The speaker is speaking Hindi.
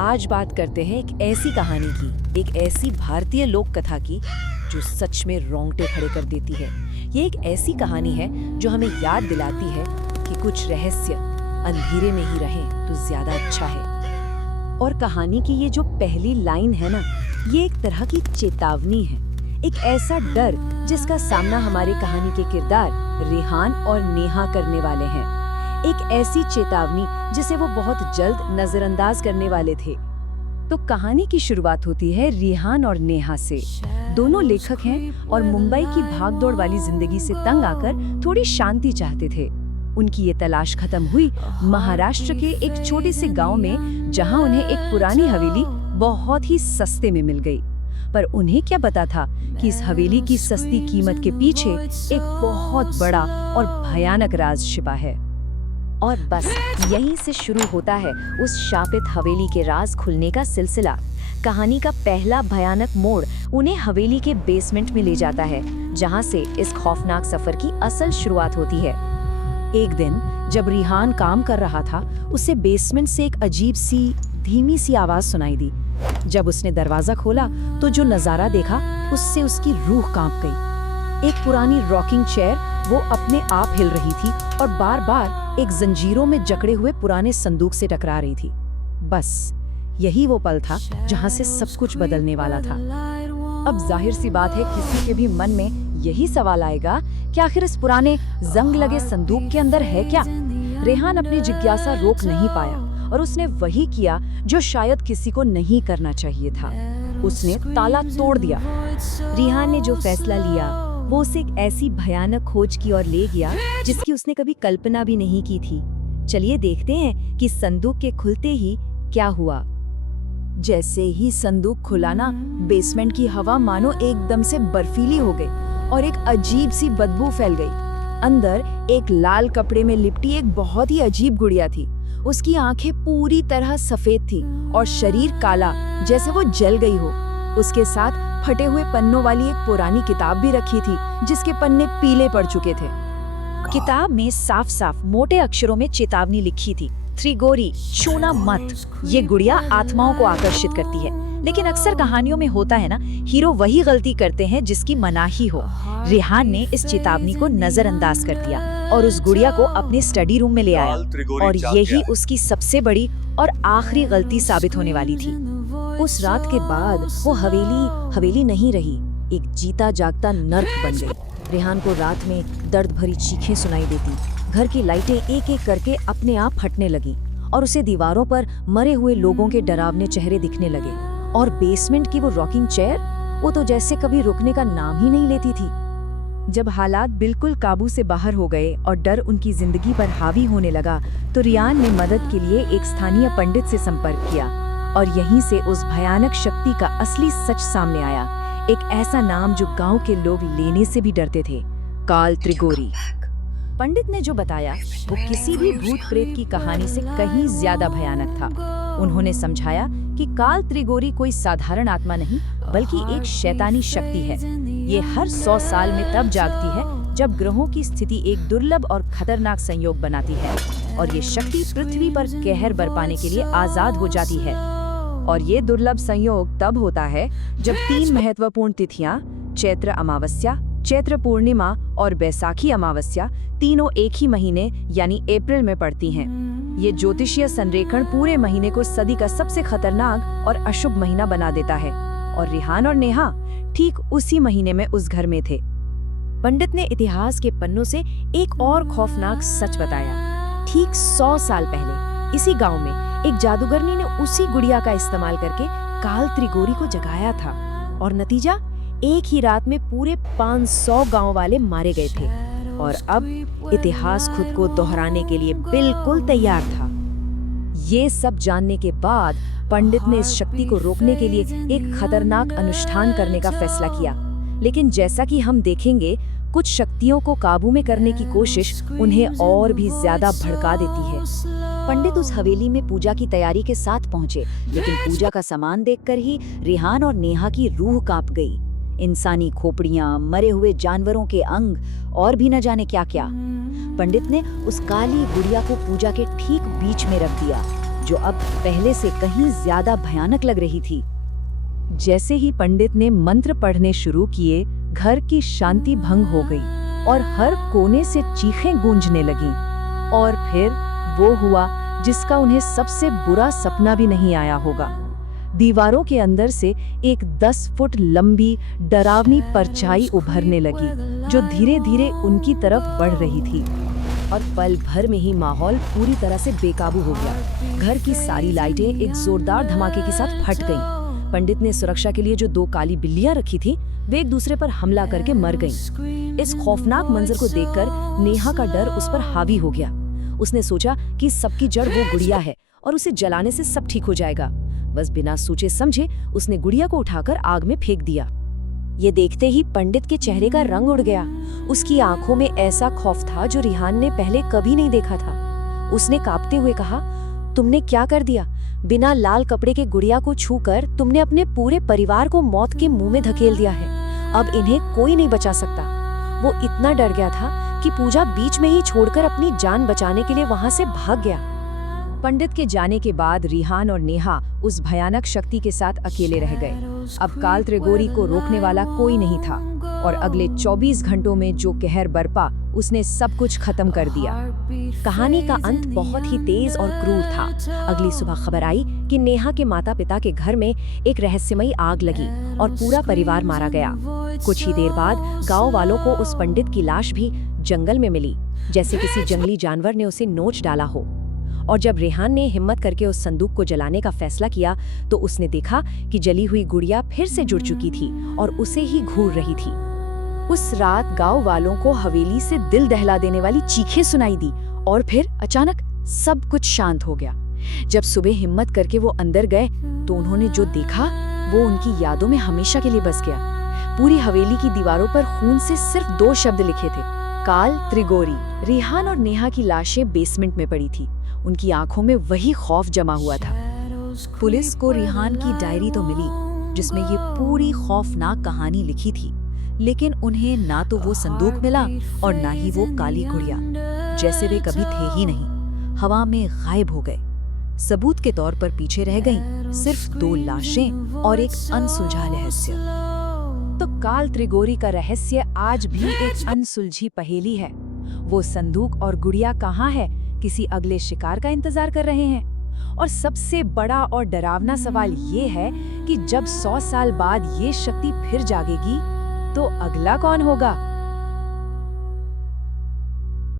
आज बात करते हैं एक ऐसी कहानी की, एक ऐसी भारतीय लोक कथा की जो सच में रोंगटे खड़े कर देती है। ये एक ऐसी कहानी है जो हमें याद दिलाती है कि कुछ रहस्य अंधेरे में ही रहें तो ज्यादा अच्छा है। और कहानी की ये जो पहली लाइन है ना, ये एक तरह की चेतावनी है, एक ऐसा डर जिसका सामना हमारे कहानी के किरदार रेहान और नेहा करने वाले हैं। एक ऐसी चेतावनी जिसे वो बहुत जल्द नजरअंदाज करने वाले थे। तो कहानी की शुरुआत होती है रेहान और नेहा से। दोनों लेखक हैं और मुंबई की भागदौड़ वाली जिंदगी से तंग आकर थोड़ी शांति चाहते थे। उनकी ये तलाश खत्म हुई महाराष्ट्र के एक छोटे से गांव में, जहां उन्हें एक पुरानी हवेली बहुत ही सस्ते में मिल गई। पर उन्हें क्या पता था कि इस हवेली की सस्ती कीमत के पीछे एक बहुत बड़ा और भयानक राज छिपा है। और बस यहीं से शुरू होता है उस शापित हवेली के राज खुलने का सिलसिला। कहानी का पहला भयानक मोड़ उन्हें हवेली के बेसमेंट में ले जाता है, जहां से इस खौफनाक सफर की असल शुरुआत होती है। एक दिन जब रेहान काम कर रहा था, उसे बेसमेंट से एक अजीब सी धीमी सी आवाज सुनाई दी। जब उसने दरवाजा खोला तो जो नजारा देखा उससे उसकी रूह कांप गई। एक पुरानी रॉकिंग चेयर वो अपने आप हिल रही थी और बार बार एक जंजीरों में जकड़े हुए पुराने संदूक से टकरा रही थी। बस यही वो पल था जहां से सब कुछ बदलने वाला था। अब जाहिर सी बात है, किसी के भी मन में यही सवाल आएगा कि आखिर इस पुराने जंग लगे संदूक के अंदर है क्या। रेहान अपनी जिज्ञासा रोक नहीं पाया और उसने वही किया जो शायद किसी को नहीं करना चाहिए था। उसने ताला तोड़ दिया। रेहान ने जो फैसला लिया वो उसे एक ऐसी भयानक खोज की ओर ले गया जिसकी उसने कभी कल्पना भी नहीं की थी। चलिए देखते हैं कि संदूक के खुलते ही क्या हुआ। जैसे ही संदूक खुला ना, बेसमेंट की हवा मानो एकदम से बर्फीली हो गई और एक अजीब सी बदबू फैल गई। अंदर एक लाल कपड़े में लिपटी एक बहुत ही अजीब गुड़िया थी। उसकी आंखें पूरी तरह सफेद थी और शरीर काला, जैसे वो जल गई हो। उसके साथ फटे हुए पन्नों वाली एक पुरानी किताब भी रखी थी, जिसके पन्ने पीले पड़ चुके थे। किताब में साफ साफ मोटे अक्षरों में चेतावनी लिखी थी, त्रिगोरी, छूना मत। ये गुड़िया आत्माओं को आकर्षित करती है। लेकिन अक्सर कहानियों में होता है ना, हीरो वही गलती करते हैं जिसकी मनाही हो। रेहान ने इस चेतावनी को नजरअंदाज कर दिया और उस गुड़िया को अपने स्टडी रूम में ले आया, और यही उसकी सबसे बड़ी और आखिरी गलती साबित होने वाली थी। उस रात के बाद वो हवेली नहीं रही, एक जीता जागता नर्क बन गई। रेहान को रात में दर्द भरी चीखें सुनाई देती, घर की लाइटें एक एक करके अपने आप फटने लगी और उसे दीवारों पर मरे हुए लोगों के डरावने चेहरे दिखने लगे। और बेसमेंट की वो रॉकिंग चेयर, वो तो जैसे कभी रुकने का नाम ही नहीं लेती थी। जब हालात बिल्कुल काबू से बाहर हो गए और डर उनकी जिंदगी पर हावी होने लगा, तो रेहान ने मदद के लिए एक स्थानीय पंडित से संपर्क किया और यहीं से उस भयानक शक्ति का असली सच सामने आया। एक ऐसा नाम जो गांव के लोग लेने से भी डरते थे, काल त्रिगोरी। पंडित ने जो बताया वो किसी भी भूत प्रेत की कहानी से कहीं ज्यादा भयानक था। उन्होंने समझाया कि काल त्रिगोरी कोई साधारण आत्मा नहीं, बल्कि एक शैतानी शक्ति है। ये हर 100 साल में तब जागती है जब ग्रहों की स्थिति एक दुर्लभ और खतरनाक संयोग बनाती है, और ये शक्ति पृथ्वी पर कहर बरपाने के लिए आजाद हो जाती है। और ये दुर्लभ संयोग तब होता है जब 3 महत्वपूर्ण तिथियां, चैत्र अमावस्या, चैत्र पूर्णिमा और बैसाखी अमावस्या, तीनों एक ही महीने यानी अप्रैल में पड़ती हैं। ये ज्योतिषीय संरेखण पूरे महीने को सदी का सबसे खतरनाक और अशुभ महीना बना देता है। और रेहान और नेहा ठीक उसी महीने में उस घर में थे। पंडित ने इतिहास के पन्नों से एक और खौफनाक सच बताया। ठीक 100 साल पहले इसी गांव में एक जादूगरनी ने उसी गुड़िया का इस्तेमाल करके काल त्रिगोरी को जगाया था, और नतीजा, एक ही रात में पूरे 500 गांव वाले मारे गए थे। और अब इतिहास खुद को दोहराने के लिए बिल्कुल तैयार था। ये सब जानने के बाद पंडित ने इस शक्ति को रोकने के लिए एक खतरनाक अनुष्ठान करने का फैसला किया। लेकिन जैसा कि हम देखेंगे, कुछ शक्तियों को काबू में करने की कोशिश उन्हें और भी ज्यादा भड़का देती है। पंडित उस हवेली में पूजा की तैयारी के साथ पहुंचे, लेकिन पूजा का सामान देखकर ही रेहान और नेहा की रूह कांप गई। इंसानी खोपड़ियां, मरे हुए जानवरों के अंग और भी न जाने क्या क्या। पंडित ने उस काली गुड़िया को पूजा के ठीक बीच में रख दिया जो अब पहले से कहीं ज्यादा भयानक लग रही थी। जैसे ही पंडित ने मंत्र पढ़ने शुरू किए, घर की शांति भंग हो गई और हर कोने से चीखें गूंजने लगीं। और फिर वो हुआ जिसका उन्हें सबसे बुरा सपना भी नहीं आया होगा। दीवारों के अंदर से एक 10 फुट लंबी डरावनी परछाई उभरने लगी, जो धीरे धीरे उनकी तरफ बढ़ रही थी। और पल भर में ही माहौल पूरी तरह से बेकाबू हो गया। घर की सारी लाइटें एक जोरदार धमाके के साथ फट गईं। पंडित ने सुरक्षा के लिए जो 2 काली बिल्लियां रखी थी, वे एक दूसरे पर हमला करके मर गईं। इस खौफनाक मंजर को देखकर नेहा का डर उस पर हावी हो गया। उसने सोचा कि सबकी जड़ वो गुड़िया है और उसे जलाने से सब ठीक हो जाएगा। बस बिना सोचे समझे उसने गुड़िया को उठाकर आग में फेंक दिया। ये देखते ही पंडित के चेहरे का रंग उड़ गया। उसकी आंखों में ऐसा खौफ था जो रिहान ने पहले कभी नहीं देखा था। उसने कांपते हुए कहा, तुमने क्या कर दिया? बिना लाल कपड़े के गुड़िया को छूकर तुमने अपने पूरे परिवार को मौत के मुंह में धकेल दिया है। अब इन्हें कोई नहीं बचा सकता। वो इतना डर गया था कि पूजा बीच में ही छोड़कर अपनी जान बचाने के लिए वहां से भाग गया। पंडित के जाने के बाद रिहान और नेहा उस भयानक शक्ति के साथ अकेले रह गए। अब काल त्रिगोरी को रोकने वाला कोई नहीं था और अगले 24 घंटों में जो कहर बरपा, उसने सब कुछ खत्म कर दिया। कहानी का अंत बहुत ही तेज और क्रूर था। अगली सुबह खबर आई कि नेहा के माता पिता के घर में एक रहस्यमयी आग लगी और पूरा परिवार मारा गया। कुछ ही देर बाद गांव वालों को उस पंडित की लाश भी जंगल में मिली, जैसे किसी जंगली जानवर ने उसे नोच डाला हो। और जब रेहान ने हिम्मत करके उस संदूक को जलाने का फैसला किया, तो उसने देखा कि जली हुई गुड़िया फिर से जुड़ चुकी थी और उसे ही घूर रही थी। उस रात गांव वालों को हवेली से दिल दहला देने वाली चीखें सुनाई दी और फिर अचानक सब कुछ शांत हो गया। जब सुबह हिम्मत करके वो अंदर गए तो उन्होंने जो देखा वो उनकी यादों में हमेशा के लिए बस गया। पूरी हवेली की दीवारों पर खून से सिर्फ 2 शब्द लिखे थे, काल त्रिगोरी। रेहान और नेहा की लाशें बेसमेंट में पड़ी थी। उनकी आंखों में वही खौफ जमा हुआ था। पुलिस को रेहान की डायरी तो मिली जिसमें ये पूरी खौफनाक कहानी लिखी थी, लेकिन उन्हें ना तो वो संदूक मिला और ना ही वो काली गुड़िया, जैसे वे कभी थे ही नहीं, हवा में गायब हो गए। सबूत के तौर पर पीछे रह गईं सिर्फ 2 लाशें और एक अनसुलझा रहस्य। तो काल त्रिगोरी का रहस्य आज भी एक अनसुलझी पहेली है। वो संदूक और गुड़िया कहाँ है? किसी अगले शिकार का इंतजार कर रहे हैं। और सबसे बड़ा और डरावना सवाल ये है कि जब 100 साल बाद ये शक्ति फिर जागेगी, तो अगला कौन होगा?